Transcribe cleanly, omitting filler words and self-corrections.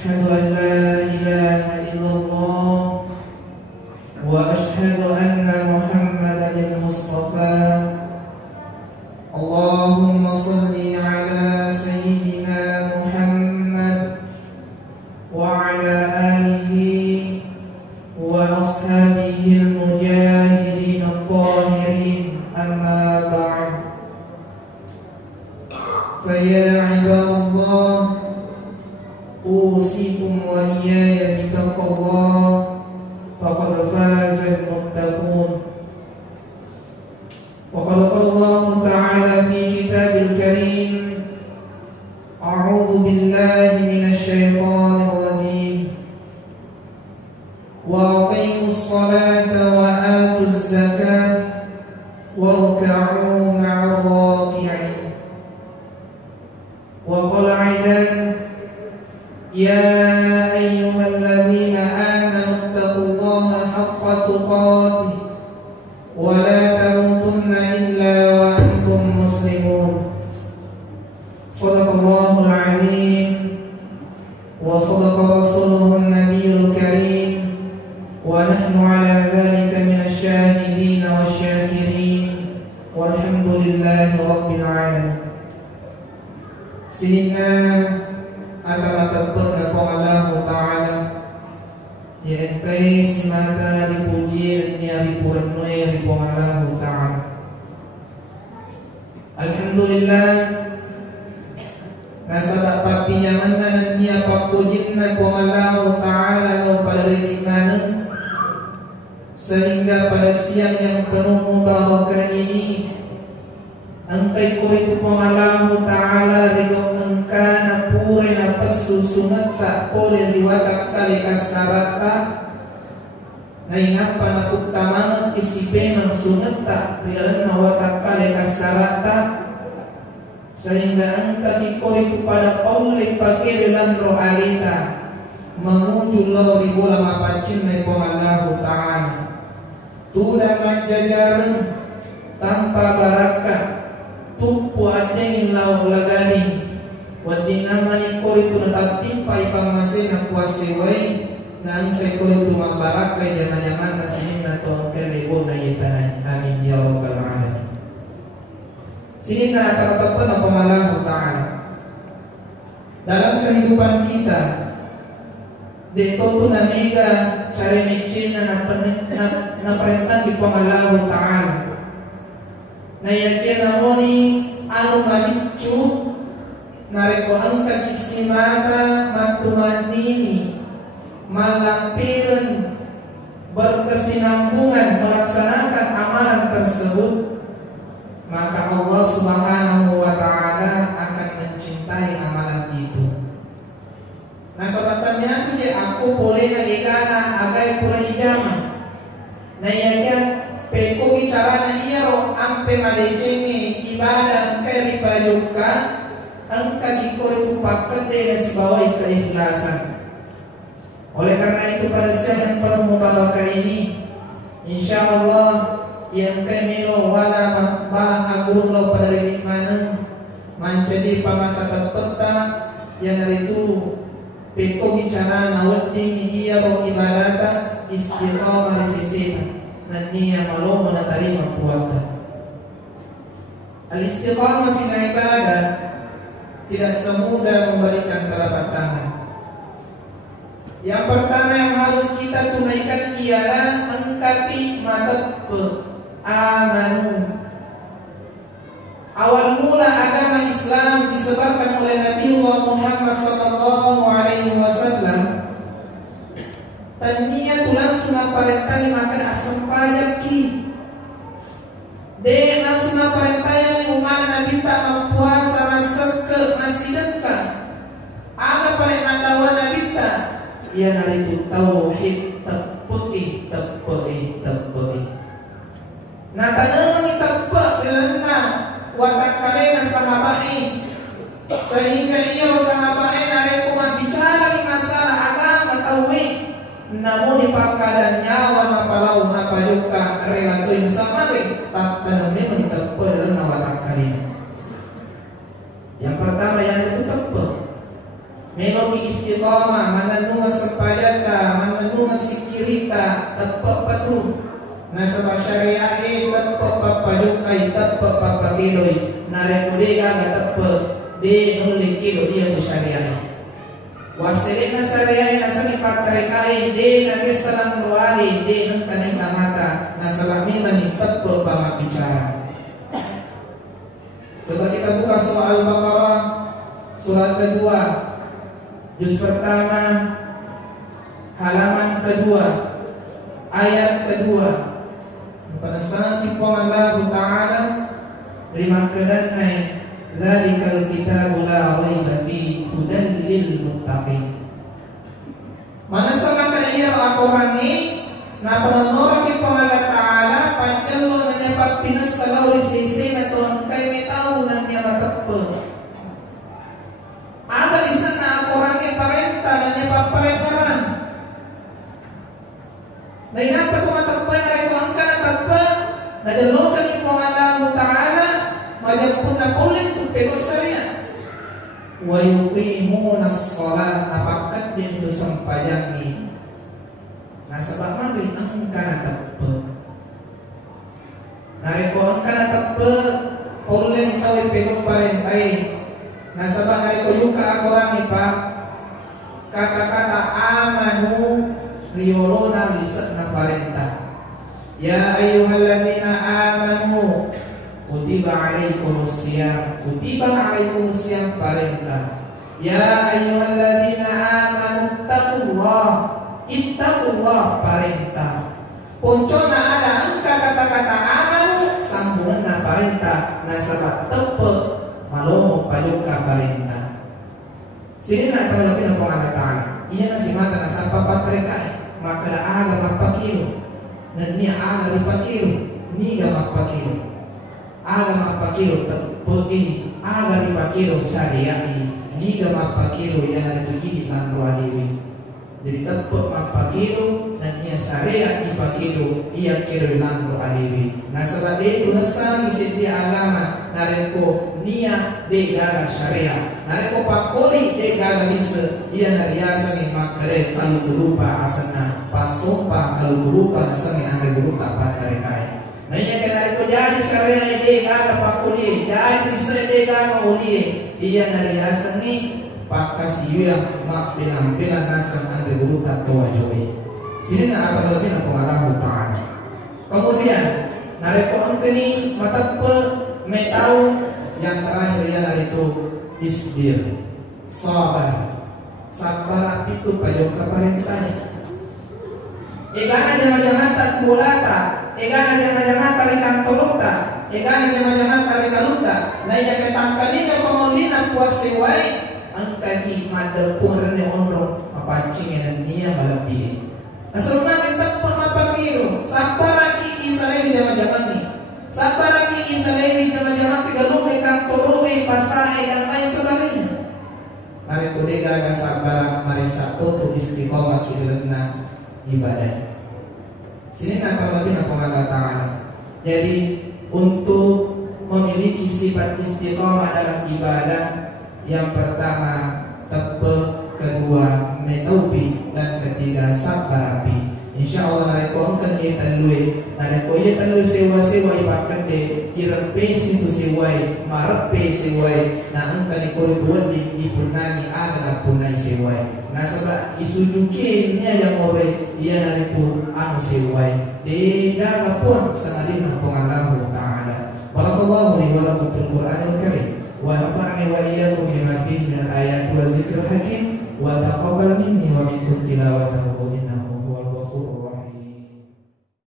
أشهد أن لا إله إلا الله وأشهد أن محمدا المصطفى اللهم صل على سيدنا محمد وعلى آله وأصحابه المجاهدين الطاهرين أما بعد فيا عباد الله أوصيكم وإياي بتقوى الله فقد فاز المتقون. وقد قال الله تعالى في كتاب الكريم أعوذ بالله من الشيطان الرجيم وأقيموا الصلاة وآتوا الزكاة واركعوا مع الراكعين. وقال أيضا يا أيها الذين آمنوا اتقوا الله حق تقاته ولا تموتن إلا وأنتم مسلمون. صدق الله العظيم وصدق رسوله النبي الكريم ونحن على ذلك من الشاهدين والشاكرين والحمد لله رب العالمين. Sehingga akan terpenuh Allah Ta'ala yang kai simata dipuji dan dipurnoi oleh Allah Ta'ala. Alhamdulillah nasabak papinya mana dia papujin na Allah Ta'ala lo pada mana sehingga pada siang yang penuh mubarakah ini angkai kuritu Allah Ta'ala ridho engkana pure na pasusunata oleh liwatak kali kasarata na ingapa na putamangan isipenang sunata rialan na watak kali kasarata sehingga angka dikuritu pada oleh pakirilan roh alita menuju lau di bola mapacin na Allah Ta'ala tuda majajaran tanpa barakah tupu adengin lau lagani wading amani koritu natatimpa ipang masina kuasiwai na angkay koritu mabarakai jaman-jaman masinin na to kelebo na itanay amin ya rabbal alamin. Sini na katapan ng pamalahu ta'ala dalam kehidupan kita dito to na mega cari micin na perintah di pamalahu ta'ala na yakin amoni anu manicu nareko angka kisimata matumanini malampiran berkesinambungan melaksanakan amalan tersebut, maka Allah Subhanahu wa Ta'ala akan mencintai amalan itu. Nah sobatannya itu aku boleh nagigana agai pura ijama na yakin pekugi caranya iya ro ampe madecenge ibadah kali pajuka angka dikoritu pakete dan sibawai keikhlasan. Oleh karena itu pada siang yang penuh mubarakah ini insyaallah yang kemilo wala bahang agung lo pada rimik mana menjadi pamasakat peta yang dari itu pekugi cara nawat dini iya ro ibadata istiqamah di sisi nanti yang malu menerima puasa. Al-istiqamah fi ibadah tidak semudah memberikan telapak tangan. Yang pertama yang harus kita tunaikan ialah mengkapi mata amanu. Awal mula agama Islam disebarkan oleh Nabi Muhammad sallallahu alaihi wasallam. Tania langsung aparentali makan asam pajaki. De langsung aparentali umat Nabi tak mempuasa masuk masih dekat. Apa paling nadawan Nabi tak? Ia nari itu tauhid teputih. Nah tanah kita tepuk dilena watak kalena sama baik sehingga ia sama baik nari kumat bicara di masalah agama tauhid. Namun di pakaian nyawa napalau napajuka relatoin sama tak tanamnya menitapur dalam nawatak kalian. Yang pertama yang itu tepat. Melodi istiqamah istiqamah, mananunga sapayata, mananunga sikirita, tepat patu. Nasabah syariah tepat papajukai, tepat papakiloy. Narekudega ga tepat de nulik kilo dia tu syariah. Wasilina syariah nasa ipagtarikai de nagesalang ruali de nung kaneng kamata nasalami mani tepat pamabicara. Coba kita buka surah Al-Baqarah surat kedua, juz pertama, halaman kedua, ayat kedua. Pada saat dipong Allah Ta'ala lima kedanai zalikal kitabu la raiba fi hudan lil muttaqin. Mana sama kana iya akorangi na panonora ki Allah Ta'ala panjalo menyebab pinas salawi sisi na tuang kay may tao na niya matapel. Ada di sana akorangi parenta na menyebab parentaran. Na inapa tumatapel na ito ang kanatapel na dalokan ni Allah Ta'ala majak pun na pulit tu pego saya. Wa yuqimuna as-shalah apakat din tu sampajangi. Nah sebab magi ang kanatapel. Nareko ang kanatapel pulit itaw ipego parentai. Nah sebab nareko yuka akorang ipa kata-kata amanu riolona lisan na parenta. Ya ayyuhalladzina amanu kutiba alaikumusiyam, kutiba alaikumusiyam parenta. Ya ayyuhalladzina amanu ittaqullah parenta. Poncona ada angka kata-kata amanu sambungan na parenta nasabak tepe malomo paduka parenta. Sini na pangalapin ng Allah Ta'ala. Iya na si mata na sa papatrekay maka aga mapakilo na niya aga lipakilo niga mapakilo aga mapakilo pagi aga lipakilo syariah niga mapakilo yan na itugili ng rualiwi. Jadi tepat mapakilo na niya syariah ipakilo iya kilo ng rualiwi. Nah sebab itu nasang isi dia alama nareko niya de gaga syariah nareko pakoli de gaga bisa iya nariasa ni makare kalau berupa asana pasompa kalau berupa nasang yang ada berupa patarekai. Nah iya kan nareko jadi syariah de gaga pakoli jadi bisa de gaga oli iya nariasa ni pakasiya mak bilang nasang ada berupa tawajoy. Sini na apa lebih na pengalam Ta'ala. Kemudian nareko angkeni matapa may tahu yang terakhir ialah itu isbir, sabar. Sabar itu payung keperintah. Egana jama-jama tak bulata, egana jama-jama talikan toluta, egana jama-jama talikan luta. Na iya ketangkalinya pengolina puas sewai angkaki mada purne onro mapancing yang niya malapili. Nasulma kita pemapakiro, sabar lagi isalai jama-jama ni. Sabar lagi isalai jama-jama tigalumay kantorumay pasay dan lain sebagainya. Mari kudega ga sabar marisa tu istiqomah kirana ibadah. Sini nak terlebih nak Allah Ta'ala. Jadi untuk memiliki sifat istiqomah dalam ibadah, yang pertama tepe, kedua metaupi, dan ketiga sabar api. Insyaallah nareko angkan ye talui, nareko ye talui sewa-sewa ibakan de irepes itu sewai, marepe sewai, na angkan iko tuan di ipunani ada punai sewai. Nah sebab isujuki nya yang ore ia nareko ang sewai. De daga pun sangadina pengalahu Ta'ala. Barakallahu li wa lakum fil